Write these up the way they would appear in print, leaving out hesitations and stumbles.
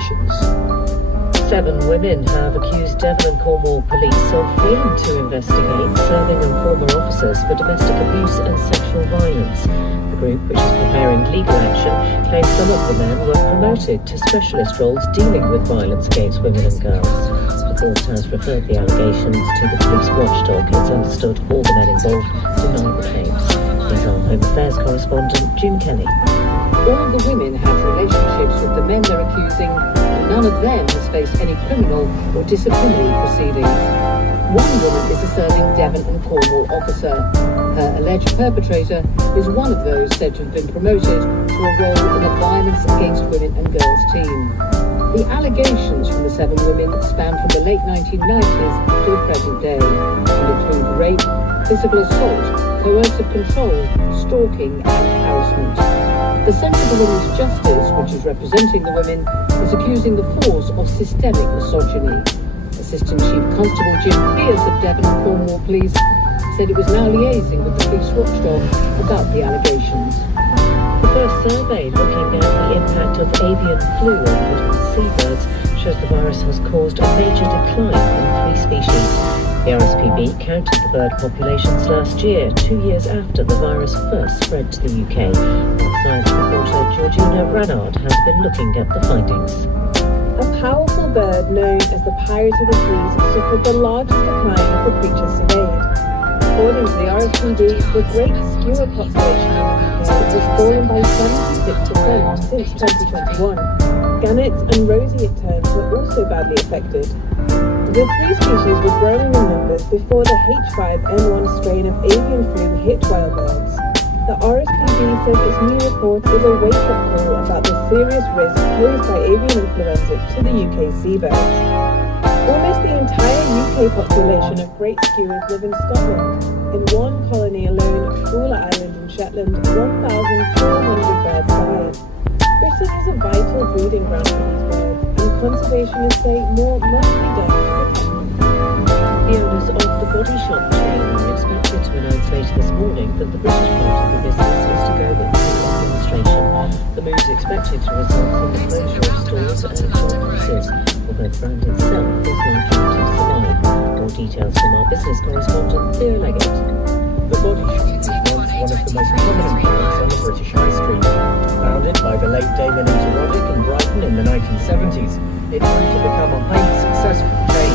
conditions. 7 women have accused Devon and Cornwall police of failing to investigate serving and former officers for domestic abuse and sexual violence. The group, which is preparing legal action, claims some of the men were promoted to specialist roles dealing with violence against women and girls. The Force has referred the allegations to the police watchdog. It's understood all the men involved deny the claims. Here's our Home Affairs correspondent, Jim Kelly. All the women had relationships with the men they're accusing, and none of them has faced any criminal or disciplinary proceedings. One woman is a serving Devon and Cornwall officer. Her alleged perpetrator is one of those said to have been promoted to a role in a violence against women and girls team. The allegations from the 7 women span from the late 1990s to the present day and include rape, physical assault, coercive control, stalking and harassment. The Centre for Women's Justice, which is representing the women, is accusing the Force of systemic misogyny. Assistant Chief Constable Jim Pearce of Devon and Cornwall Police said it was now liaising with the police watchdog about the allegations. The first survey looking at the impact of avian flu on modern seabirds shows the virus has caused a major decline in 3 species. The RSPB counted the bird populations last year, 2 years after the virus first spread to the UK. Our science reporter Georgina Ranard has been looking at the findings. A powerful bird known as the pirate of the seas suffered the largest decline of the creatures surveyed. According to the RSPB, the great skua population in the UK has fallen by 76% since 2021. Gannets and roseate terns were also badly affected. The 3 species were growing in numbers before the H5N1 strain of avian flu hit wild birds. The RSPB says its new report is a wake-up call about the serious risk posed by avian influenza to the UK seabirds. Almost the entire UK population of great skuas live in Scotland. In one colony alone, Foula Island in Shetland, 1,400 birds died. Britain is a vital breeding ground for these birds, and conservationists say more must be done to protect them. The owners of the body shop chain are expected to announce later this morning that the British part of the business is to go into administration. The move is expected to result in the closure of stores and job losses, although the brand itself is likely to survive. More details from our business correspondent, Theo Leggett. The Body Shop was once one of the most prominent brands on the British High Street. Founded by the late Damon Roddick in Brighton in the 1970s, it grew to become a highly successful chain.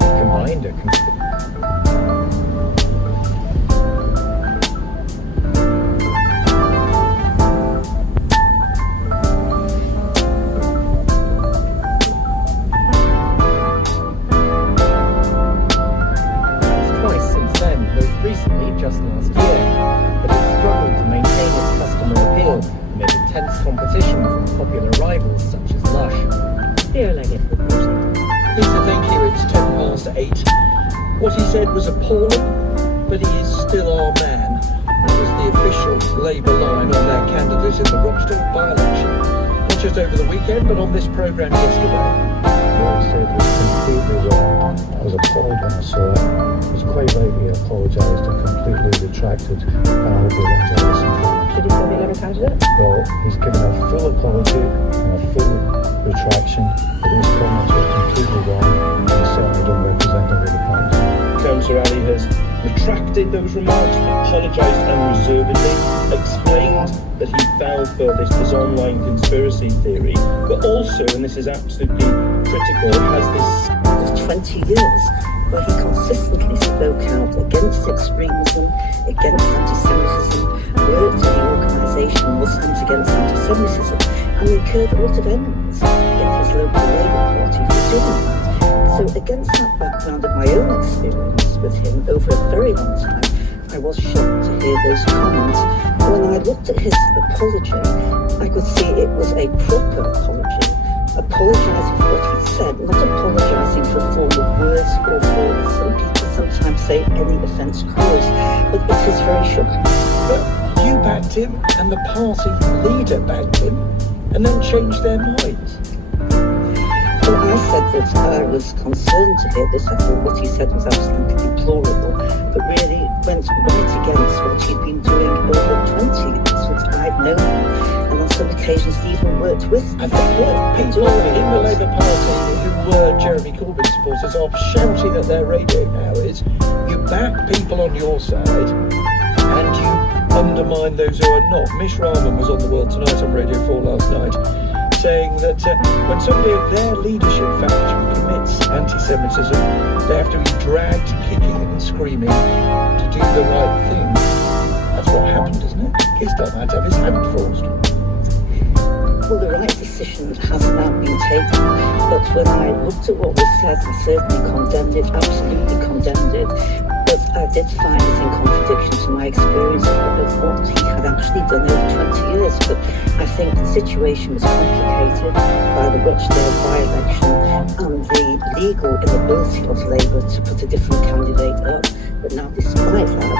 It combined a just last year, but it struggled to maintain its customer appeal amid intense competition from popular rivals such as Lush. Theo Leggett reporting. Lisa, thank you. It's 8:10. What he said was appalling, but he is still our man. That was the official Labour line on their candidate in the Rochdale by-election. Not just over the weekend, but on this programme yesterday. What I said was completely wrong. I was appalled when I saw it. It was quite right he apologised and completely retracted. And I hope he learns a lesson from it. Should he still be Labour candidate? Well, he's given a full apology and a full retraction, but his comments were completely wrong and certainly don't represent the Labour Party. Councillor Ali has retracted those remarks, apologised unreservedly, explained that he fell for this online conspiracy theory, but also, and this is absolutely critical, has this 20 years where he consistently spoke out against extremism, against anti-Semitism, worked in the organisation Muslims Against Anti-Semitism, and incurred a lot of enemies in his local Labour Party for doing that. So against that background of my own experience with him over a very long time, I was shocked to hear those comments. When I looked at his apology, I could see it was a proper apology, apologising for what he'd said, not apologising for form of words or for, some people sometimes say, any offence caused, but it is very shocking. But you backed him, and the party leader backed him, and then changed their minds. Well, I said that I was concerned to hear this. I thought what he said was absolutely deplorable, but really went right against what he'd been doing over 20 years with I've known him, and on some occasions even worked with him. I think what people in the Labour Party who were Jeremy Corbyn supporters are shouting at their radio now is you back people on your side and you undermine those who are not. Mish Rahman was on The World Tonight on Radio 4 last night saying that when somebody of their leadership faction commits anti-Semitism, they have to be dragged kicking and screaming to do the right thing. That's what happened, isn't it? Keystone had to have his hand forced. Well, the right decision has now been taken, but when I looked at what was said, I certainly condemned it, absolutely condemned it, but I did find it in contradiction to my experience of what he had actually done over 20 years. But I think the situation was complicated by the Rochdale by-election and the legal inability of Labour to put a different candidate up. But now, despite that,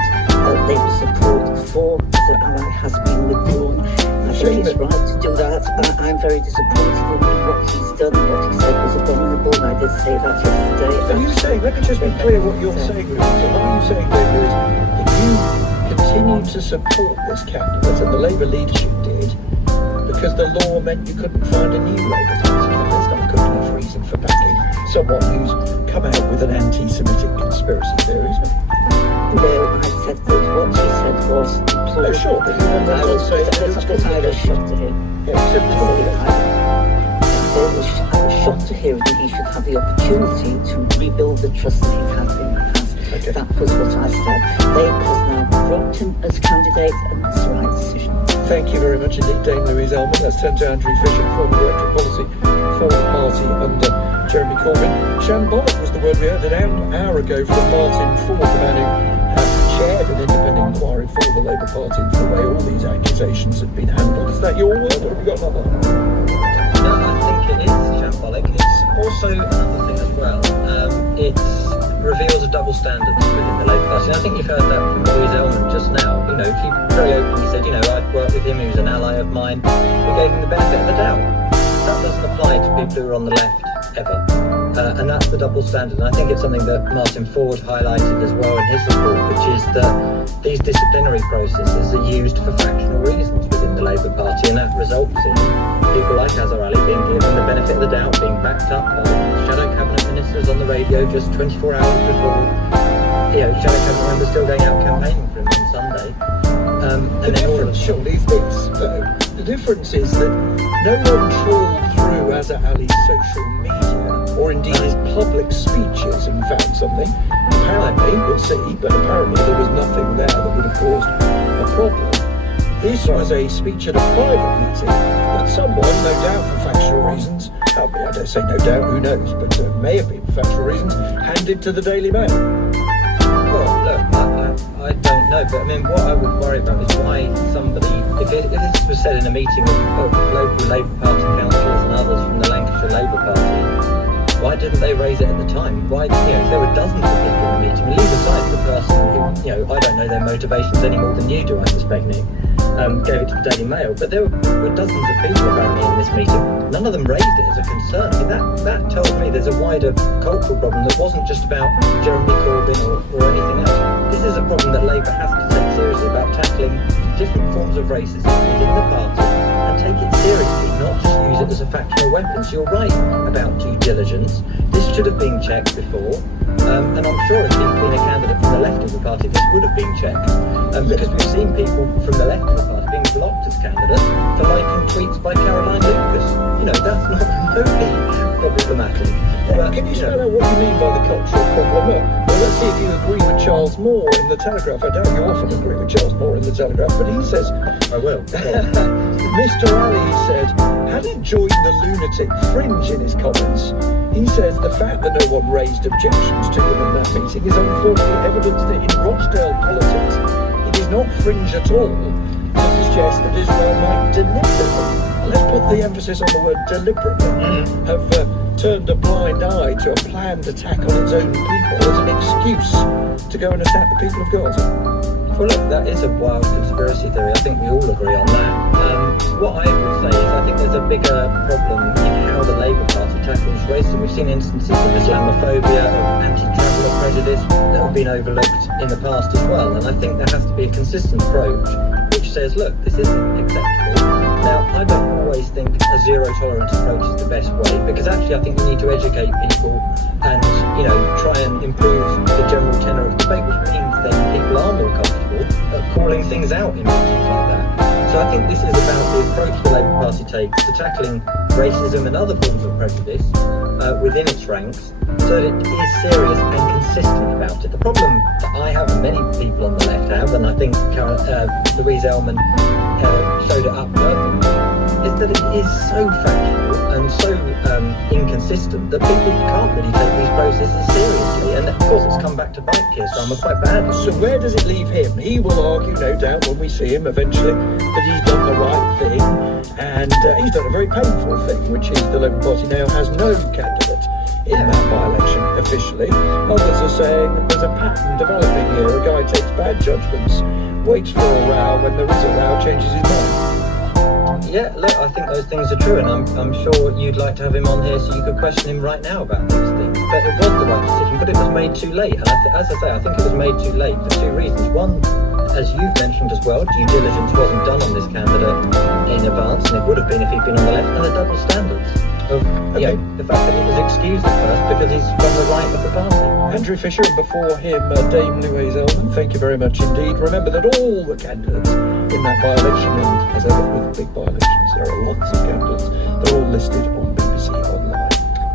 Labour support for the ally has been withdrawn. I think he's right to do that. I'm very disappointed in what he's done. What he said was abominable. I did say that yesterday. Are you saying, let me just be clear what you're saying, Louisa. Are you saying, Labour, is that you continue to support this candidate, and the Labour leadership did, because the law meant you couldn't find a new Labour Party candidate? That's not good enough reason for backing someone who's come out with an anti-Semitic conspiracy theory, isn't it? No, I said that what he said was plausible. Oh, sure, but you remember I was shocked to hear. Yeah, you said I was shocked to hear that he should have the opportunity to rebuild the trust that he had in the past. Okay. That was what I said. Labour has now dropped him as candidate, and that's the right decision. Thank you very much indeed, Dame Louise Elman. Let's turn to Andrew Fisher, former Director of Policy for the party under Jeremy Corbyn. Shambolic was the word we heard an hour ago from Martin Ford, the man who had chaired an independent inquiry for the Labour Party into the way all these accusations had been handled. Is that your word, or have you got another? No, I think it is shambolic. It's also another thing as well. It reveals a double standard within the Labour Party. And I think you've heard that from Louise Elman just now. You know, she very openly said, I'd worked with him, he was an ally of mine. We gave him the benefit of the doubt. That doesn't apply to people who are on the left, ever. And that's the double standard. And I think it's something that Martin Ford highlighted as well in his report, which is that these disciplinary processes are used for factional reasons within the Labour Party, and that results in people like Azhar Ali being given the benefit of the doubt, being backed up by shadow cabinet ministers on the radio just 24 hours before, shadow cabinet members still going out campaigning for him on Sunday. The difference, surely, is this, though. The difference is that no one trawled through Azhar Ali's social media, or indeed his public speeches, and found something. Apparently, we'll see, but apparently there was nothing there that would have caused a problem. This was a speech at a private meeting that someone, no doubt for factual reasons, I don't say no doubt, who knows, but may have been for factual reasons, handed to the Daily Mail. Well, look, I don't know, but I mean, what I would worry about is why somebody, if this was said in a meeting of local Labour Party councillors and others from the Lancashire Labour Party, why didn't they raise it at the time? Why, if there were dozens of people in the meeting, leave aside the person who, I don't know their motivations any more than you do, I suspect, Nick, gave it to the Daily Mail, but there were dozens of people apparently in this meeting. None of them raised it as a concern. I mean, that tells me there's a wider cultural problem that wasn't just about Jeremy Corbyn or anything else. This is a problem that Labour has to take seriously, about tackling different forms of racism within the party and take it seriously, not just use it as a factional weapon. So you're right about due diligence. This should have been checked before, and I'm sure if he'd been a candidate from the left of the party, this would have been checked. Because we've seen people from the left of the party being blocked as candidates for liking tweets by Caroline Lucas. That's not remotely problematic. But, Can you spell out what you mean by the cultural problem? Well, let's see if you agree with Charles Moore in the Telegraph. I doubt you often agree with Charles Moore in the Telegraph, but he says, I will. Mr. Ali said, hadn't joined the lunatic fringe in his comments. He says the fact that no one raised objections to him in that meeting is unfortunately evidence that in Rochdale politics, it is not fringe at all to suggest that Israel might deliberately, let's put the emphasis on the word deliberately, have turned a blind eye to a planned attack on its own people as an excuse to go and attack the people of Gaza. Well, look, that is a wild conspiracy theory. I think we all agree on that. What I would say is I think there's a bigger problem in how the Labour Party tackles racism. We've seen instances of Islamophobia, of anti-traveller prejudice that have been overlooked in the past as well. And I think there has to be a consistent approach which says, look, this isn't acceptable. Now, I don't always think a zero-tolerance approach is the best way, because actually I think we need to educate people and, try and improve the general tenor of debate, which means then people are more comfortable at calling things out in meetings like that. So I think this is about the approach the Labour Party takes to tackling racism and other forms of prejudice within its ranks, so that it is serious and consistent about it. The problem that I have and many people on the left have, and I think Louise Ellman showed it up perfectly, is that it is so factual and so inconsistent that people can't really take these processes seriously. And of course it's come back to bite Keir Starmer quite badly. So where does it leave him? He will argue, no doubt, when we see him eventually, that he's done the right thing, and he's done a very painful thing, which is the Labour Party now has no candidate in that by-election officially. Others are saying there's a pattern developing here. A guy takes bad judgments, waits for a row, when there is a row, changes his mind. Yeah, look, I think those things are true, and I'm sure you'd like to have him on here so you could question him right now about these things. But it was the right decision, but it was made too late. And as I say, I think it was made too late for two reasons. One, as you've mentioned as well, due diligence wasn't done on this candidate in advance, and it would have been if he'd been on the left, and the double standards of the fact that it was excused at first because he's from the right of the party. Andrew Fisher, and before him Dame Louise Ellman, thank you very much indeed. Remember that all the candidates in that by-election, and as ever with big by-elections, there are lots of candidates, they're all listed on BBC Online.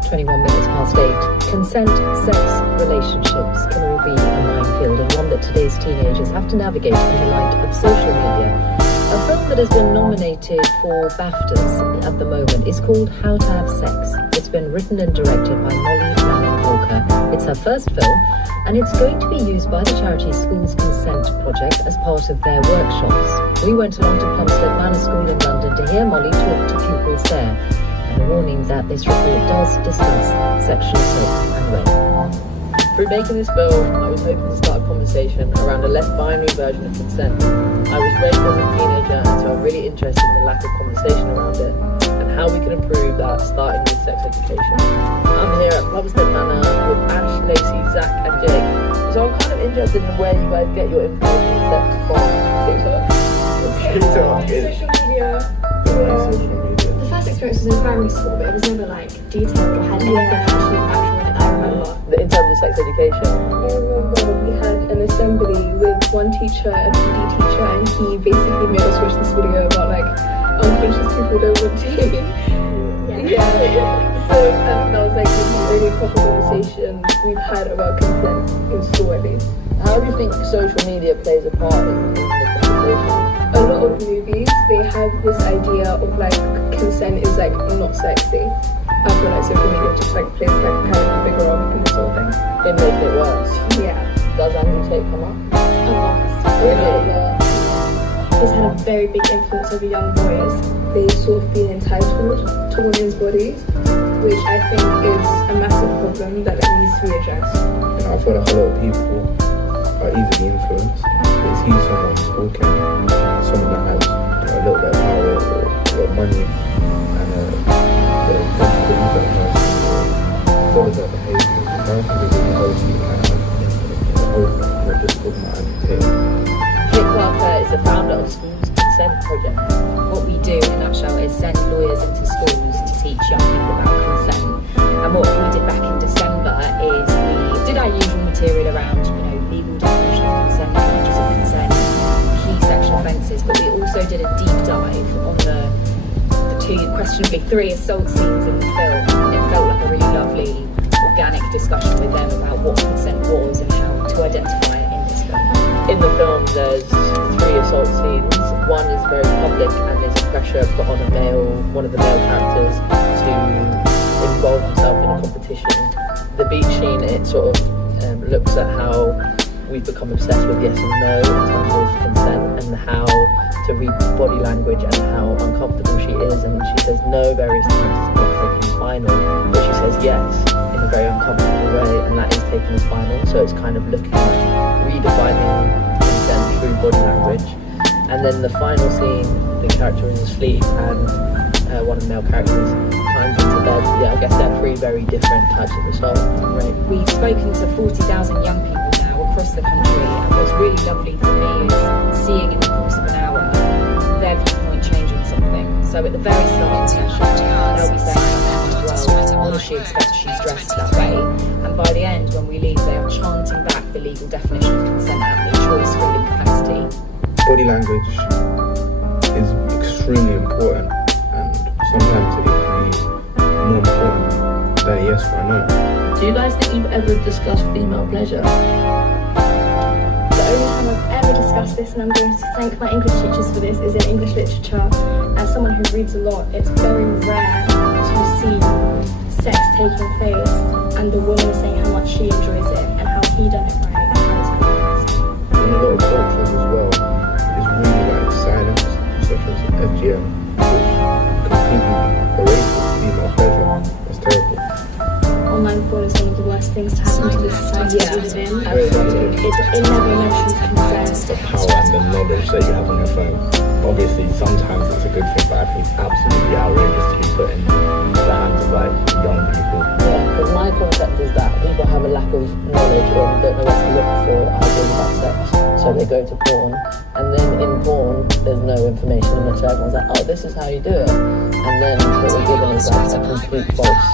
21 minutes past 8. Consent, sex, relationships can all be a minefield, and one that today's teenagers have to navigate in the light of social media. A film that has been nominated for BAFTAs at the moment is called How to Have Sex. It's been written and directed by Molly Manning-Walker. It's her first film, and it's going to be used by the charity Schools Consent Project as part of their workshops. We went along to Plumstead Manor School in London to hear Molly talk to pupils there, and a warning that this report does discuss sexual assault and rape. Through making this film, I was hoping to start a conversation around a less binary version of consent. I was raised as a teenager, and so I'm really interested in the lack of conversation around it and how we can improve that, starting with sex education. I'm here at Plumstead Manor with Ash, Lacey, Zach and Jake. So I'm kind of interested in where you guys get your information on sex from. TikTok? Social media. The first experience was in primary school, but it was never like detailed or had anything actually factual in it, I remember. In terms of sex education? I remember we had an assembly with one teacher, a PD teacher, and he basically made us watch this video about like unconscious people don't want to. So that was like the only proper conversation we've had about consent in school at least. How do you think social media plays a part in the conversation? A lot of movies, they have this idea of like consent is like not sexy. I feel like social media just like plays like kind of a bigger role in this whole thing. It makes it worse. Yeah. Does Andrew Tate come up? A lot. Really? He's had a very big influence over young boys. They sort of feel entitled to women's bodies, which I think is a massive problem that needs to be addressed. And I feel like a lot of people are easily influenced. They see someone talking, someone that has a little bit of power or a lot of money, and they tend to use that person, follow their behaviour. I don't think there's any hope you can have in the whole thing. We're just talking about Andrew Kit Parker is the founder of Schools Consent Project. What we do in a nutshell is send lawyers into schools to teach young people about consent. And what we did back in December is we did our usual material around, legal definition of consent, dangers of consent, key sexual offences, but we also did a deep dive on the questionably 3 assault scenes in the film. It felt like a really lovely, organic discussion with them about what consent was and how to identify it in this film. In the film, there's 3 assault scenes. One is very public, and there's a pressure put on one of the male characters to involve himself in a competition. The beach scene, it sort of looks at how we've become obsessed with yes and no in terms of consent, and how to read body language and how uncomfortable she is, and she says no various times, it's not taken as final, but she says yes in a very uncomfortable way, and that is taken as final. So it's kind of looking at redefining consent through body language. And then the final scene, the character is asleep and one of the male characters climbs into bed. Yeah, I guess they're 3 very different types of assault. Right. We've spoken to 40,000 young people now across the country, and what's really lovely for me is seeing in the course of an hour So at the very start of the session, they'll be saying something like, well, does she expect she's dressed that way? And by the end, when we leave, they are chanting back the legal definition of consent at me, choice, freedom, capacity. Body language is extremely important, and sometimes it can be more important than a yes or a no. Do you guys think you've ever discussed female pleasure? The only time I've ever discussed this, and I'm going to thank my English teachers for this, is in English literature. As someone who reads a lot, it's very rare to see sex taking place and the woman saying how much she enjoys it and how he done it right and how it's correct. In a lot of cultures as well, is really like silence, such as FGM, which completely erases female pleasure. That's terrible. Online porn is one of the worst things to happen to the society we live in. Absolutely. It never mentions consent. The power and the knowledge that you have on your phone. Obviously, sometimes it's a good thing, but I think it's absolutely outrageous to be put in the hands of like young people. Yeah, because my concept is that people have a lack of knowledge or don't know where to look for ideas about sex, so they go to porn, and then in porn there's no information in it, so everyone's like, oh, this is how you do it, and then what we're given is like a complete false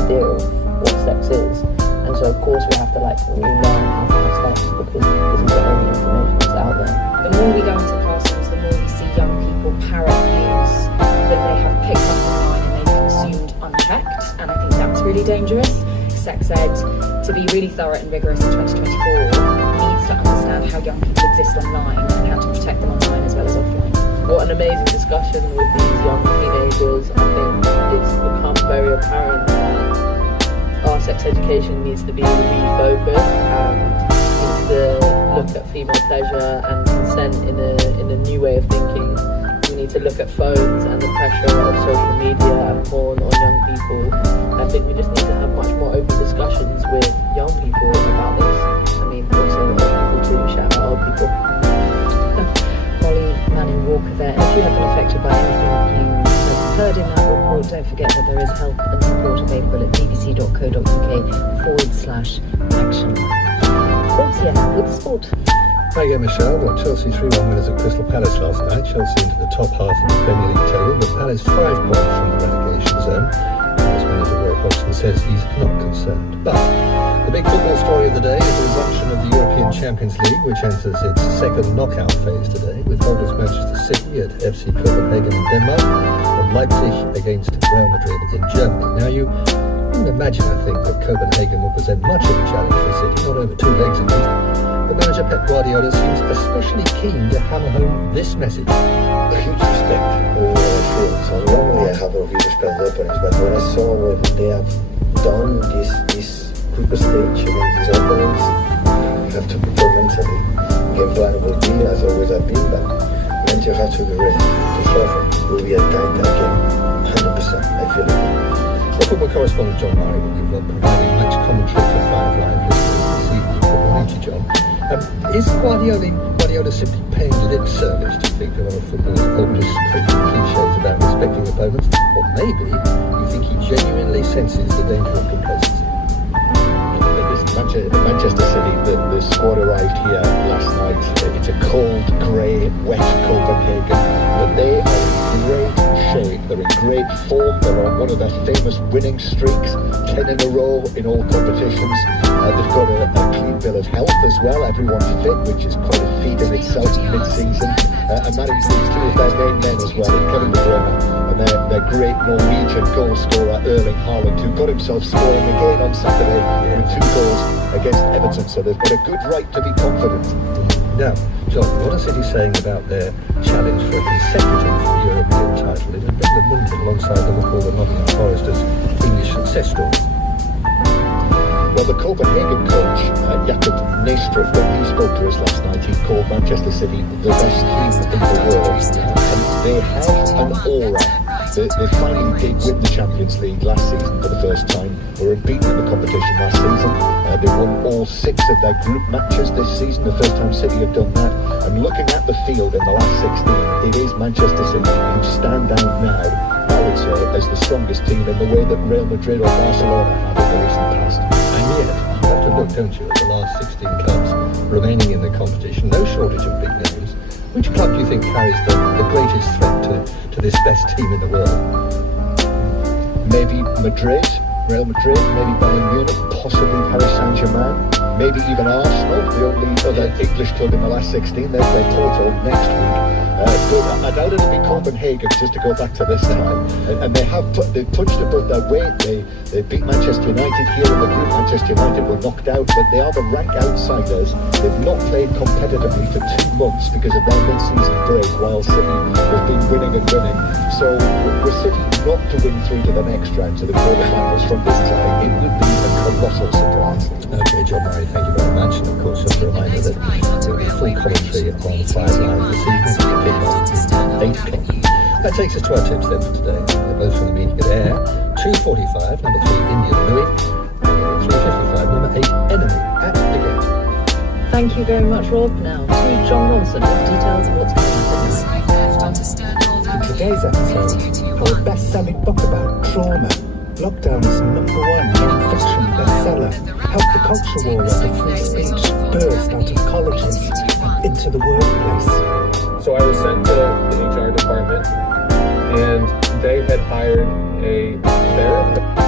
idea of what sex is, and so of course we have to like relearn how to have sex because this is the only information that's out there. The more we go into classrooms, the more we see young people parrot news that they have picked up online and they've consumed unchecked, and I think that's really dangerous. Sex ed, to be really thorough and rigorous in 2024, needs to understand how young people exist online and how to protect them online as well as offline. What an amazing discussion with these young teenagers. I think it's become very apparent that our sex education needs to be refocused and needs to look at female pleasure and consent in a new way of thinking. We need to look at phones and the pressure of social media and porn on young people. I think we just need to have much more open discussions with young people about this. I mean, also old people too, shout out old people. Molly Manning Walker there. And if you have been affected by anything you have heard in that report, don't forget that there is help and support available at bbc.co.uk/action. Yeah, with sport. Hi again, Michelle. Well, Chelsea 3-1 winners at Crystal Palace last night. Chelsea into the top half of the Premier League table, but Palace 5 points from the relegation zone. As manager Roy Hodgson says, he's not concerned. But the big football story of the day is the resumption of the European Champions League, which enters its second knockout phase today, with holders Manchester City at FC Copenhagen in Denmark and Leipzig against Real Madrid in Germany. Now, you wouldn't imagine, I think, that Copenhagen will present much of a challenge for City, not over 2 legs at least. But manager Pep Guardiola seems especially keen to hammer home this message. A huge respect for what I feel. So normally I have a huge respect for the opponents, but when I saw what they have done this group stage against these opponents, you have to prepare mentally. Game plan will be as always have been, but mentally you have to be ready to suffer. It will be a tight game, 100%, I feel it. Well, football correspondent John Murray will be providing much commentary for 5 Live listeners this evening. Thank you, John. Is Guardiola simply paying lip service, do you think, to one of football's oldest cliches about respecting opponents? Or maybe you think he genuinely senses the danger of complacency? Manchester City, the squad arrived here last night. It's a cold, grey, wet Copenhagen, but they are in great shape. They're in great form. They're on one of their famous winning streaks, 10 in a row in all competitions. They've got a clean bill of health as well. Everyone's fit, which is quite a feat in itself mid-season. And that includes 2 of their main men as well, Kevin De Bruyne and their great Norwegian goal scorer Erling Haaland, who got himself scoring again on Saturday with 2 goals against Everton. So they've got a good right to be confident. Now, John, what are City saying about their challenge for a consecutive European title? It had been the alongside Liverpool and Nottingham Forest as English success stories. Well, the Copenhagen coach, Jakob Næstrup, when he spoke to us last night, he called Manchester City the best team in the world. And they have an aura. They finally did win the Champions League last season for the first time. They were unbeaten in the competition last season. They won all 6 of their group matches this season, the first time City have done that. And looking at the field in the last 16, it is Manchester City who stand out now, I would say, as the strongest team in the way that Real Madrid or Barcelona have in the recent past. And yet, you have to look, don't you, at the last 16 clubs remaining in the competition. No shortage of big names. Which club do you think carries the greatest threat to this best team in the world? Maybe Madrid, Real Madrid, maybe Bayern Munich, possibly Paris Saint-Germain, maybe even Arsenal, the only other English club in the last 16. They play Porto next week. But I doubt it'll be Copenhagen, just to go back to this time. And they've punched above their weight. They beat Manchester United here in the group. Manchester United were knocked out, but they are the rank outsiders. They've not played competitively for 2 months because of their mid-season break, while City have been winning and winning. So with City not to win through to the next round, to the quarterfinals from this time, it would be a colossal surprise. Okay, John Murray, thank you very much. And of course, just a reminder that there will be full commentary on 5 Live this evening. Kick off at 8 o'clock. That takes us to our tips then for today. They're both from the meeting at Air. 2:45, number 3, Indian Louis. And at 3:55, number 8, Enemy at the Gate. Thank you very much, Rob. Now to John Ronson with details of what's going on tonight. In today's episode, our best-selling book about trauma, Lockdown's #1 non-fiction bestseller, helped the culture war of free speech burst out of colleges and into the workplace. So I was sent to the HR department, and they had hired a therapist.